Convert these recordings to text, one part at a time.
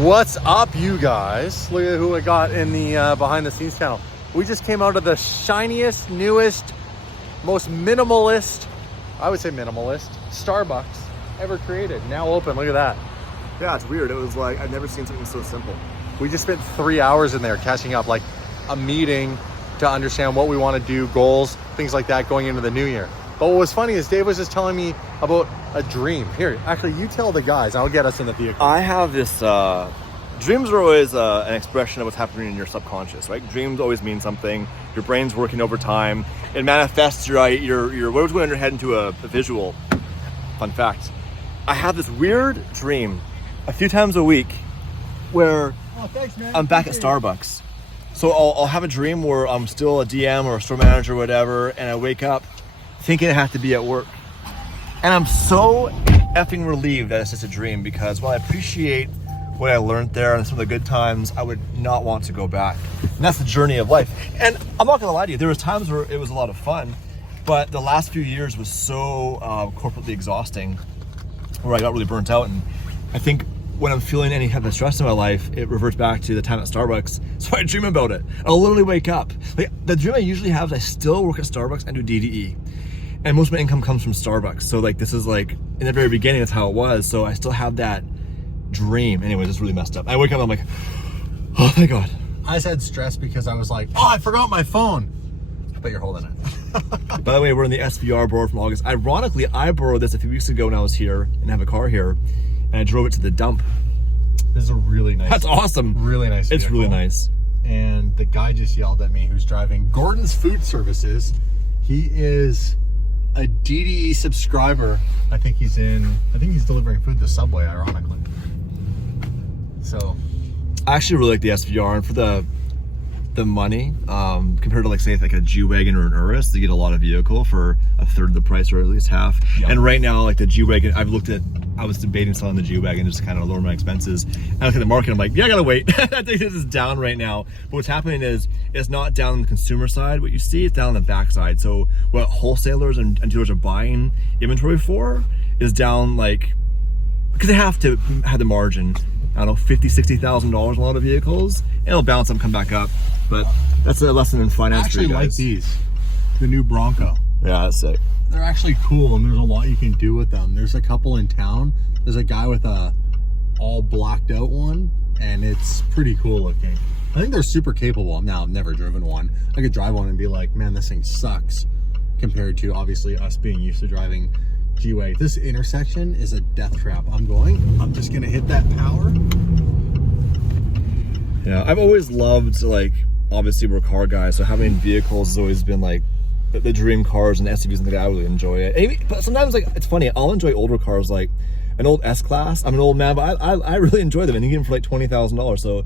What's up, you guys? Look at who I got in the behind the scenes channel. We just came out of the shiniest, newest, most minimalist, I would say minimalist, Starbucks ever created. Now open, look at that. Yeah, it's weird. It was like, I've never seen something so simple. We just spent 3 hours in there catching up, like a meeting to understand what we want to do, goals, things like that going into the new year. But what was funny is Dave was just telling me about a dream. Here, actually, you tell the guys, I'll get us in the vehicle. I have this, dreams are always an expression of what's happening in your subconscious, right? Dreams always mean something. Your brain's working overtime. It manifests your whatever's going on in your head into a visual. Fun fact. I have this weird dream a few times a week where I'm back at Starbucks. So I'll have a dream where I'm still a DM or a store manager or whatever, and I wake up thinking I have to be at work. And I'm so effing relieved that it's just a dream, because while I appreciate what I learned there and some of the good times, I would not want to go back. And that's the journey of life. And I'm not gonna lie to you, there was times where it was a lot of fun, but the last few years was so corporately exhausting, where I got really burnt out. And I think when I'm feeling any type of stress in my life, it reverts back to the time at Starbucks. So I dream about it. I'll literally wake up. Like, the dream I usually have is I still work at Starbucks and do DDE. And most of my income comes from Starbucks. So like, this is like, in the very beginning, that's how it was. So I still have that dream. Anyways, it's really messed up. I wake up and I'm like, oh, thank God. I just had stress because I was like, oh, I forgot my phone. But you're holding it. By the way, we're in the SVR borrowed from August. Ironically, I borrowed this a few weeks ago when I was here and have a car here, and I drove it to the dump. This is a really nice. That's awesome. Really nice It's vehicle. really nice. And the guy just yelled at me who's driving Gordon's Food Services. He is a DDE subscriber. I think he's delivering food to Subway, ironically. So I actually really like the SVR, and for the money, compared to like say like a G-Wagon or an Urus, you get a lot of vehicle for a third of the price, or at least half. Yeah. And right now, like the G-Wagon, I was debating selling the G-Wagon just to kind of lower my expenses. And I look at the market, I'm like, yeah, I gotta wait. I think this is down right now. But what's happening is, it's not down on the consumer side. What you see is down on the back side. So what wholesalers and dealers are buying inventory for is down, like, because they have to have the margin. I don't know, $50,000, $60,000 on a lot of vehicles, and it'll bounce and come back up. But that's a lesson in finance. I actually for you guys. like these, the new Bronco. Yeah, that's sick. They're actually cool, and there's a lot you can do with them. There's a couple in town. There's a guy with a all blacked out one, and it's pretty cool looking. I think they're super capable. Now, I've never driven one. I could drive one and be like, man, this thing sucks, compared to obviously us being used to driving G-Way. This intersection is a death trap. I'm just gonna hit that power. Yeah, I've always loved, like, obviously we're car guys, so having vehicles has always been like the dream cars, and SUVs and things. I really enjoy it. But sometimes, like, it's funny, I'll enjoy older cars, like an old S-Class. I'm an old man, but I really enjoy them, and you get them for like $20,000. So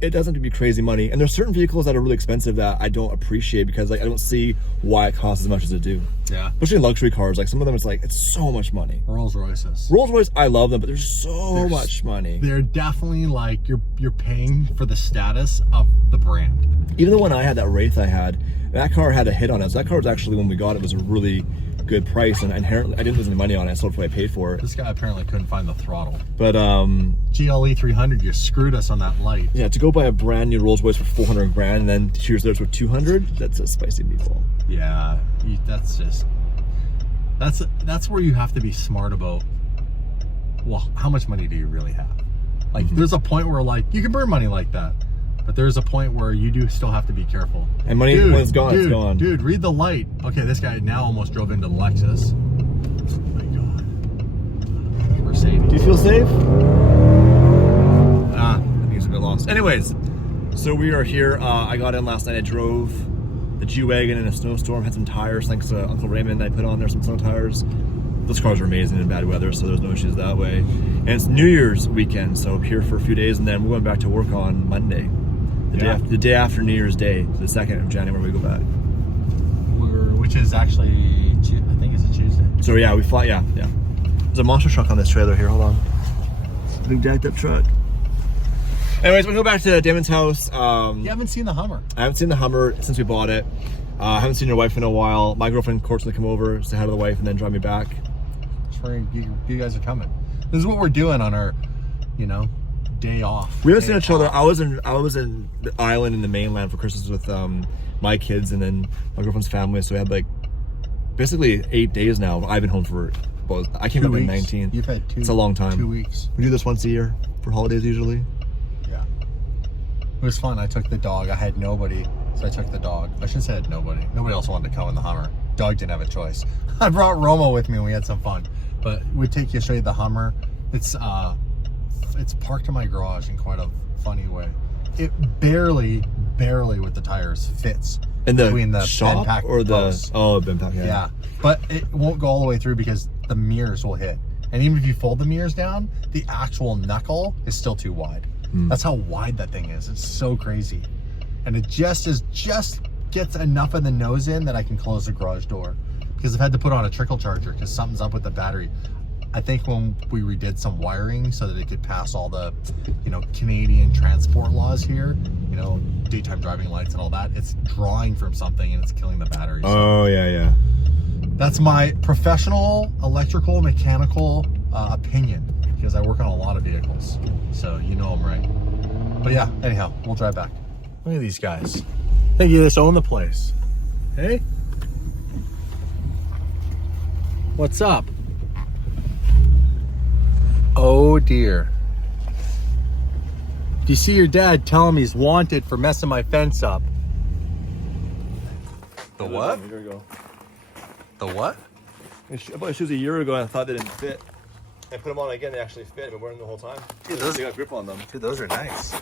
it doesn't have to be crazy money. And there's certain vehicles that are really expensive that I don't appreciate, because like I don't see why it costs as much as it do. Yeah. Especially luxury cars, like some of them, it's so much money. Rolls Royces. Rolls Royce, I love them, but there's so much money. They're definitely like, you're paying for the status of the brand. Even the one I had, that Wraith I had, that car had a hit on it. So that car was actually, when we got it, was a really good price, and inherently I didn't lose any money on it. I sold for what I paid for it. This guy apparently couldn't find the throttle. But GLE 300, you screwed us on that light. yeah, to go buy a brand new Rolls Royce for 400 grand and then here's theirs for 200, that's a spicy meatball. Yeah, that's where you have to be smart about, well, how much money do you really have? Like, there's a point where, like, you can burn money like that, but there's a point where you do still have to be careful. And money, when it's gone, it's gone. Dude, read the light. Okay, this guy now almost drove into the Lexus. Oh my God. Mercedes. Do you feel safe? I think it's a bit lost. Anyways, so we are here. I got in last night. I drove the G-Wagon in a snowstorm, had some tires thanks to Uncle Raymond. I put on there some snow tires. Those cars are amazing in bad weather, so there's no issues that way. And it's New Year's weekend, so I'm here for a few days, and then we're going back to work on Monday. The day after New Year's Day, the 2nd of January, we go back. Which is actually, I think it's a Tuesday. So yeah, we fly, yeah. There's a monster truck on this trailer here, hold on. Big jacked up truck. Anyways, we're gonna go back to Damon's house. You haven't seen the Hummer. I haven't seen the Hummer since we bought it. I haven't seen your wife in a while. My girlfriend Court's gonna come over, say hi to the wife, and then drive me back. You guys are coming. This is what we're doing on our, day off. We haven't seen Day each other. off. I was in the island in the mainland for Christmas with my kids and then my girlfriend's family. So we had like basically 8 days now. I've been home for, well, I came 2 up in weeks. 19. You've had two. It's a long time. 2 weeks. We do this once a year for holidays usually. Yeah. It was fun. I took the dog. I had nobody, so I took the dog. I shouldn't say I had nobody. Nobody else wanted to come in the Hummer. Dog didn't have a choice. I brought Romo with me and we had some fun. But we'd take you, show you the Hummer. It's parked in my garage in quite a funny way. It barely with the tires fits In the between the shop Benpack or the posts. Benpack, Yeah, but it won't go all the way through because the mirrors will hit. And even if you fold the mirrors down, the actual knuckle is still too wide. That's how wide that thing is. It's so crazy. And it just gets enough of the nose in that I can close the garage door. Because I've had to put on a trickle charger because something's up with the battery. I think when we redid some wiring so that it could pass all the, Canadian transport laws here, daytime driving lights and all that, it's drawing from something and it's killing the battery. So Oh yeah. that's my professional electrical mechanical opinion because I work on a lot of vehicles. So I'm right. But yeah, anyhow, we'll drive back. Look at these guys. They just own the place. Hey? What's up? Oh dear. Do you see your dad tell him he's wanted for messing my fence up? The what? Here we go. The what? I bought shoes a year ago and I thought they didn't fit. I put them on again, they actually fit. I've been wearing them the whole time. Dude, those- They got grip on them. Dude, those are nice.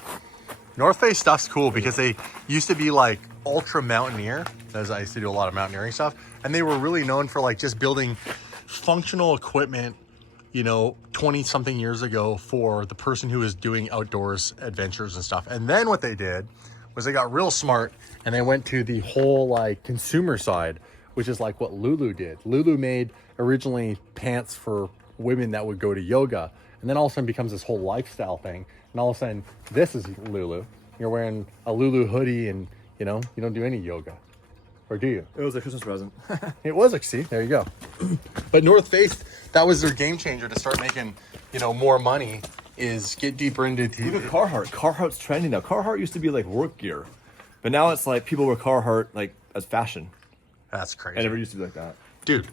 North Face stuff's cool because they used to be like ultra mountaineer, as I used to do a lot of mountaineering stuff, and they were really known for like just building functional equipment, 20 something years ago for the person who was doing outdoors adventures and stuff. And then what they did was they got real smart and they went to the whole like consumer side, which is like what Lulu did. Lulu made originally pants for women that would go to yoga, and then all of a sudden becomes this whole lifestyle thing. And all of a sudden, this is Lulu. You're wearing a Lulu hoodie and, you don't do any yoga. Or do you? It was a Christmas present. It was like, see, there you go. But North Face, that was their game changer to start making, more money, is get deeper into Look at Carhartt. Carhartt's trending now. Carhartt used to be like work gear, but now it's like people wear Carhartt like as fashion. That's crazy. I never used to be like that. Dude,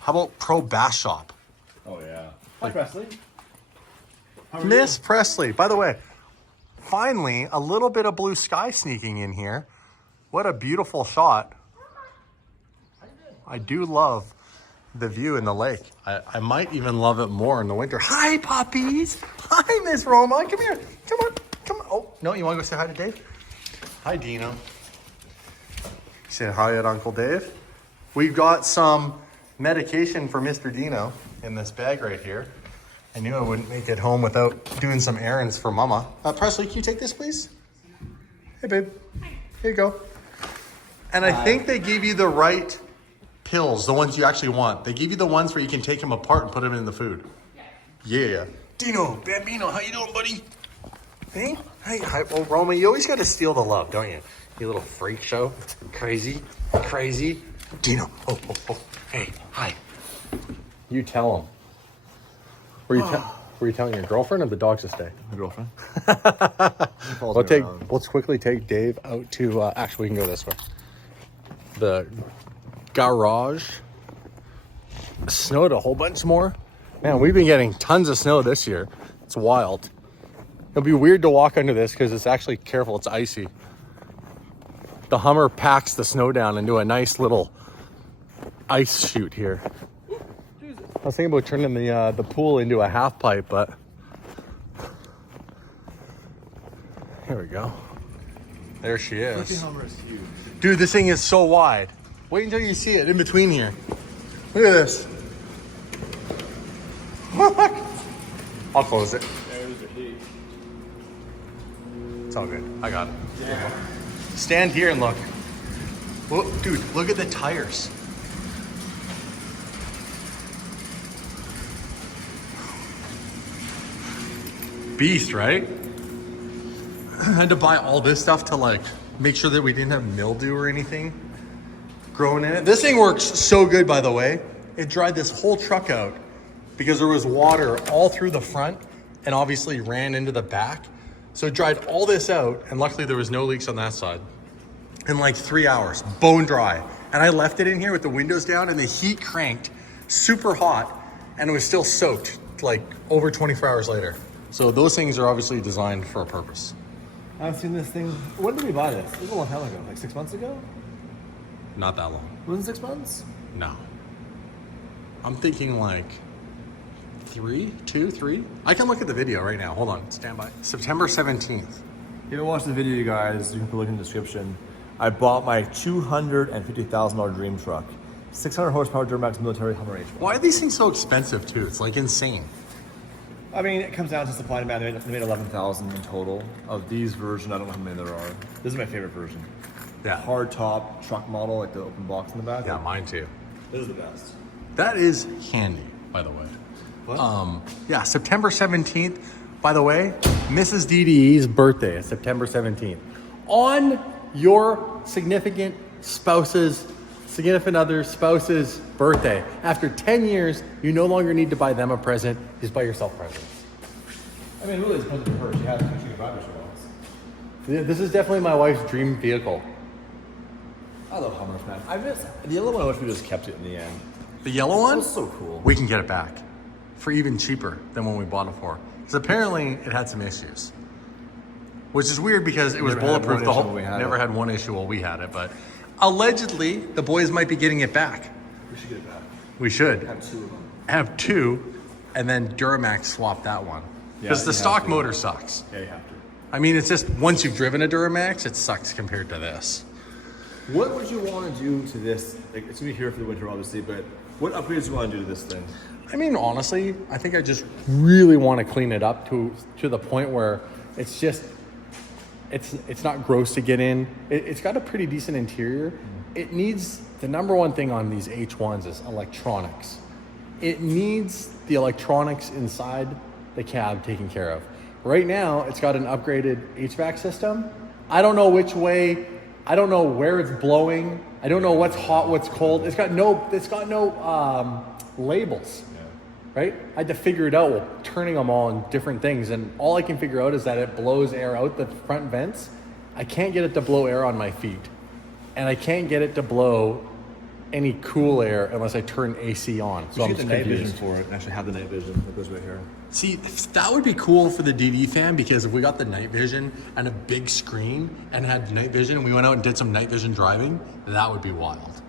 how about Pro Bass Shop? Oh yeah. Hi Presley. Miss Presley. By the way, finally, a little bit of blue sky sneaking in here. What a beautiful shot. I do love the view in the lake. I might even love it more in the winter. Hi, puppies. Hi, Miss Roma. Come here. Come on. Oh, no, you want to go say hi to Dave? Hi, Dino. Say hi at Uncle Dave. We've got some medication for Mr. Dino in this bag right here. I knew I wouldn't make it home without doing some errands for Mama. Presley, can you take this, please? Hey, babe. Here you go. And I think they gave you the right pills, the ones you actually want. They give you the ones where you can take them apart and put them in the food. Yeah. Dino, Bambino, how you doing, buddy? Hey, hi. Well, Roma, you always got to steal the love, don't you? You little freak show. Crazy. Dino. Oh. Hey, hi. You tell him. Were you telling your girlfriend or the dogs to stay? My girlfriend. Let's quickly take Dave out to, actually we can go this way. The garage. Snowed a whole bunch more. Man, we've been getting tons of snow this year. It's wild. It'll be weird to walk under this because it's actually, careful, it's icy. The Hummer packs the snow down into a nice little ice chute here. I was thinking about turning the pool into a half pipe, but here we go. There she is. Hummer is huge. Dude, this thing is so wide. Wait until you see it in between here. Look at this. I'll close it. There's the heat. It's all good. I got it. Yeah. Stand here and look. Whoa, dude, look at the tires. Beast, right? I had to buy all this stuff to like make sure that we didn't have mildew or anything growing in it. This thing works so good, by the way. It dried this whole truck out because there was water all through the front and obviously ran into the back. So it dried all this out, and luckily there was no leaks on that side. In like 3 hours, bone dry. And I left it in here with the windows down and the heat cranked, super hot, and it was still soaked like over 24 hours later. So those things are obviously designed for a purpose. I've seen this thing. When did we buy this? It was a long time ago, like 6 months ago? Not that long. Was it 6 months? No. I'm thinking like 3. I can look at the video right now. Hold on, stand by. September 17th. If you haven't watched the video, you guys, you can put a link in the description. I bought my $250,000 dream truck. 600 horsepower Duramax military Hummer H1. Why are these things so expensive too? It's like insane. I mean, it comes down to supply and demand. They made 11,000 in total. Of these version, I don't know how many there are. This is my favorite version. Yeah. Hard top truck model, like the open box in the back. Yeah, mine too. This is the best. That is handy, by the way. What? Yeah, September 17th. By the way, Mrs. DDE's birthday is September 17th. On your significant other's spouse's birthday. After 10 years, you no longer need to buy them a present. Just buy yourself presents. I mean, really, it's present for her. She has two drivers she wants. This is definitely my wife's dream vehicle. I love Hummers, man. I miss the other one. I wish we just kept it in the end. The yellow one? That's so cool. We can get it back for even cheaper than when we bought it for. Because apparently it had some issues. Which is weird because it was bulletproof. Never had one issue while we had it, but allegedly the boys might be getting it back. We should get it back. We should. Have two of them. Have two, and then Duramax swap that one. Because the stock motor sucks. Yeah, you have to. I mean, it's just once you've driven a Duramax, it sucks compared to this. What would you want to do to this? Like, it's gonna be here for the winter, obviously, but what upgrades do you want to do to this thing? I mean, honestly, I think I just really want to clean it up to the point where it's just, it's not gross to get in. It's got a pretty decent interior. It needs, the number one thing on these H1s is electronics. It needs the electronics inside the cab taken care of. Right now, it's got an upgraded HVAC system. I don't know which way, I don't know where it's blowing. I don't know what's hot, what's cold. It's got no labels, right? I had to figure it out while turning them all in different things. And all I can figure out is that it blows air out the front vents. I can't get it to blow air on my feet. And I can't get it to blow any cool air unless I turn AC on. So I'm get the night vision confused. for it and actually have the night vision that goes right here. See, that would be cool for the DD fan, because if we got the night vision and a big screen and had night vision, we went out and did some night vision driving, that would be wild.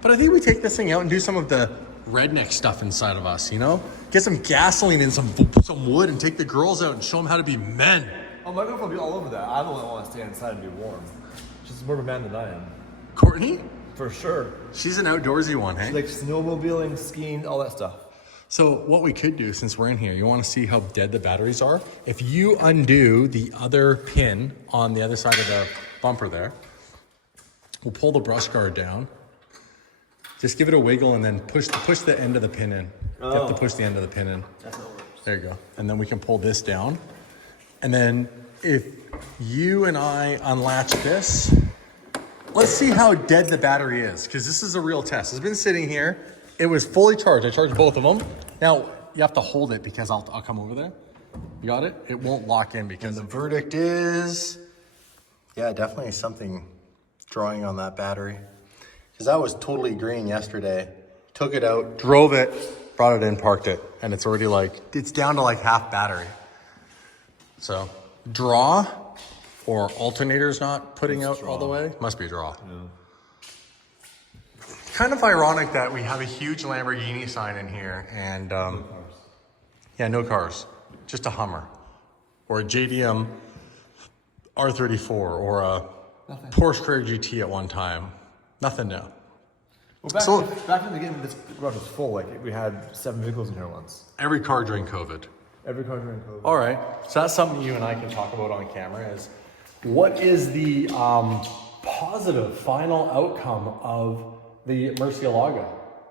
But I think we take this thing out and do some of the redneck stuff inside of us, you know? Get some gasoline and some wood and take the girls out and show them how to be men. Oh, my girlfriend will be all over that. I don't want to stay inside and be warm. She's more of a man than I am. Courtney? For sure. She's an outdoorsy one, hey? She likes snowmobiling, skiing, all that stuff. So what we could do, since we're in here, you want to see how dead the batteries are? If you undo the other pin on the other side of the bumper there, we'll pull the brush guard down. Just give it a wiggle and then push the end of the pin in. You have to push the end of the pin in. That's how it works. There you go. And then we can pull this down. And then if you and I unlatch this, let's see how dead the battery is, because this is a real test. It's been sitting here. It was fully charged. I charged both of them. Now, you have to hold it because I'll come over there. You got it? It won't lock in because the verdict is, yeah, definitely something drawing on that battery. Because that was totally green yesterday. Took it out, drove it, brought it in, parked it, and it's already it's down to like half battery. So, draw, or alternator's not putting out all the way, must be a draw. Yeah. Kind of ironic that we have a huge Lamborghini sign in here and no cars. Yeah, no cars, just a Hummer or a JDM R34 or a Porsche Carrera GT at one time. Nothing new. Well, back in the beginning, this garage was full. Like, we had 7 vehicles in here once. Every car during COVID. Every car during COVID. All right, so that's something you and I can talk about on camera is what is the positive final outcome of the Murcielago?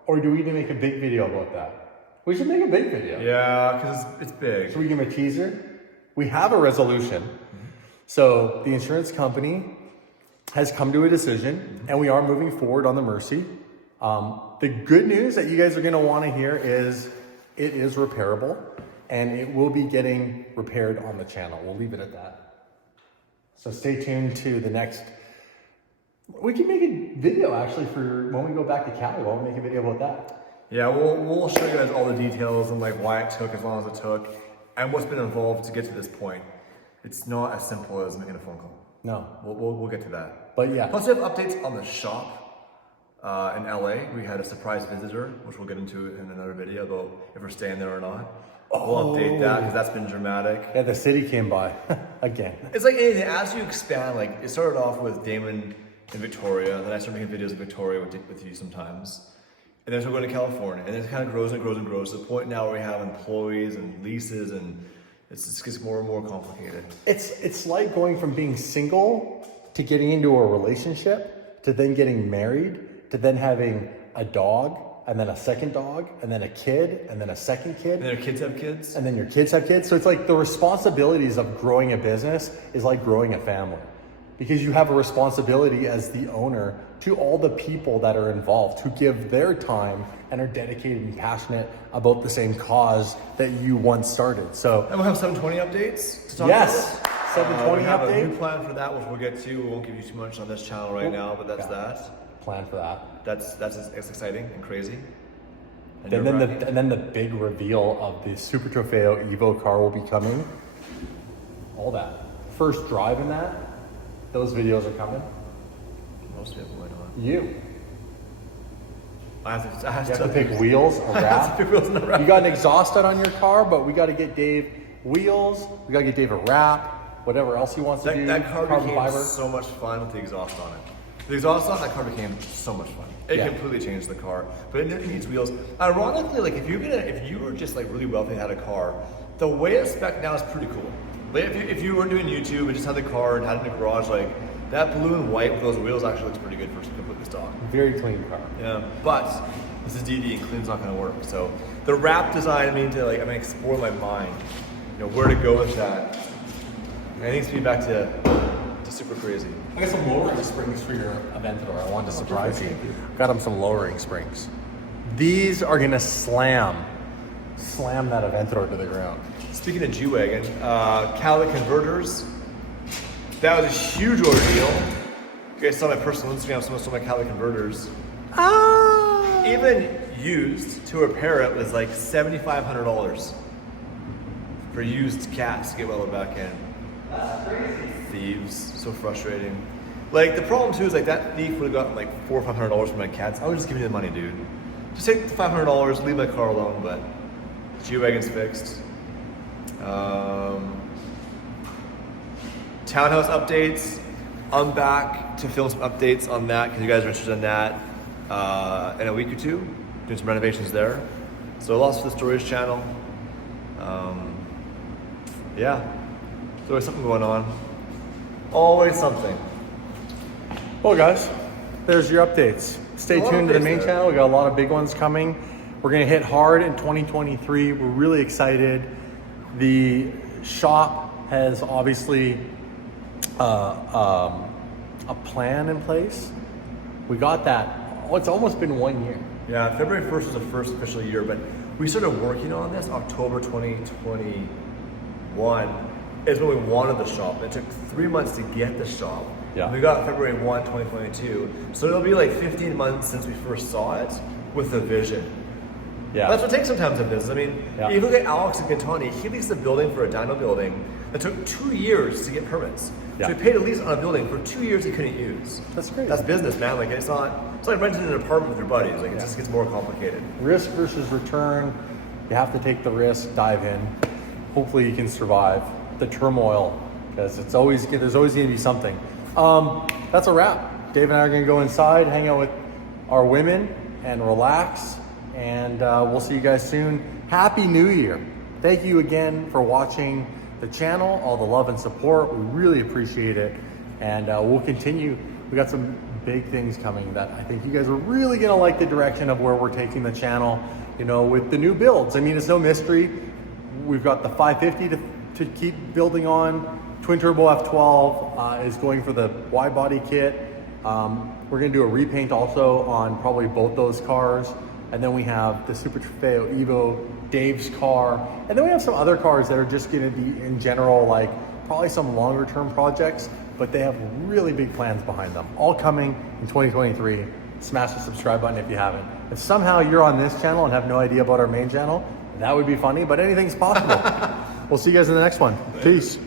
Or do we need to make a big video about that? We should make a big video. Yeah, because it's big. Should we give him a teaser? We have a resolution. So the insurance company has come to a decision and we are moving forward on the Mercy. The good news that you guys are gonna wanna hear is it is repairable. and it will be getting repaired on the channel. We'll leave it at that. So stay tuned to the next. We can make a video actually for when we go back to Cali. We'll make a video about that. Yeah, we'll show you guys all the details and like why it took as long as it took and what's been involved to get to this point. It's not as simple as making a phone call. No. We'll get to that. But yeah. Plus we have updates on the shop in LA. We had a surprise visitor, which we'll get into in another video about if we're staying there or not. We'll update that because that's been dramatic. Yeah, the city came by again. It's like anything, as you expand, like it started off with Damon in Victoria, then I started making videos in Victoria with you sometimes. And then we're going to California, and then it kind of grows and grows and grows to the point now where we have employees and leases, and it just gets more and more complicated. It's like going from being single to getting into a relationship to then getting married to then having a dog and then a second dog and then a kid and then a second kid. And then your kids have kids. And then your kids have kids. So it's like the responsibilities of growing a business is like growing a family, because you have a responsibility as the owner to all the people that are involved who give their time and are dedicated and passionate about the same cause that you once started. So, and we'll have 720 updates to talk yes, about. 720 we have update. a new plan for that, which we'll get to. We won't give you too much on this channel right now, but that's that. Plan for that. That's exciting and crazy. And then the big reveal of the Super Trofeo Evo car will be coming. All that. First drive in that. Those videos are coming. Most people might not. You. I have to pick wheels, a wrap. You got an exhaust out on your car, but we got to get Dave wheels. We got to get Dave a wrap. Whatever else he wants to do. That car carbon became fiber. so much fun with the exhaust on it. The exhaust on that car became so much fun. It completely changed the car, but it needs wheels. Ironically, like if you were just like really wealthy and had a car, the way it's spec now is pretty cool. Like if you weren't doing YouTube and just had the car and had it in the garage, like that blue and white with those wheels actually looks pretty good for completely stock. Very clean car. Yeah, but this is DD and clean's not going to work. So the wrap design, I'm gonna explore my mind, where to go with that. And it needs to be back to super crazy. I got some lowering springs for your Aventador. I wanted to surprise you. Got him some lowering springs. These are gonna slam that Aventador to the ground. Speaking of G-Wagon, Cali converters, that was a huge ordeal. You guys saw my personal Instagram, someone saw my Cali converters. Even used to repair it was like $7,500 for used cats to get welded back in. That's crazy. Thieves, so frustrating. Like the problem too is like that thief would have gotten like $400 or $500 from my cats. I would just give you the money, dude. Just take the $500, leave my car alone. But G-Wagon's fixed. Townhouse updates. I'm back to film some updates on that because you guys are interested in that in a week or two. Doing some renovations there. So lots for the storage channel. Yeah, there's always something going on. Always something. Well, guys, there's your updates. Stay tuned to the main channel. We got a lot of big ones coming. We're gonna hit hard in 2023. We're really excited. The shop has obviously a plan in place. We got that. It's almost been 1 year. Yeah, February 1st was the first official year, but we started working on this October 2021 is when we wanted the shop. It took 3 months to get the shop. Yeah. We got February 1, 2022. So it'll be like 15 months since we first saw it with the vision. Yeah. That's what takes sometimes in business. If you look at Alex and Gantani, he leased a building for a dyno building that took 2 years to get permits. Yeah. So he paid a lease on a building for 2 years he couldn't use. That's great. That's business, man. Like it's like renting an apartment with your buddies. Like it just gets more complicated. Risk versus return. You have to take the risk, dive in. Hopefully you can survive the turmoil, because there's always going to be something. That's a wrap. Dave and I are going to go inside, hang out with our women, and relax. And we'll see you guys soon. Happy New Year. Thank you again for watching the channel, all the love and support. We really appreciate it. And we'll continue. We got some big things coming that I think you guys are really going to like the direction of where we're taking the channel, with the new builds. It's no mystery. We've got the 550 to keep building on. Twin Turbo F12 is going for the wide body kit. We're going to do a repaint also on probably both those cars. And then we have the Super Trofeo Evo Dave's car, and then we have some other cars that are just going to be in general, like probably some longer term projects, but they have really big plans behind them. All coming in 2023. Smash the subscribe button if you haven't. If somehow you're on this channel and have no idea about our main channel, that would be funny, but anything's possible. We'll see you guys in the next one. Peace.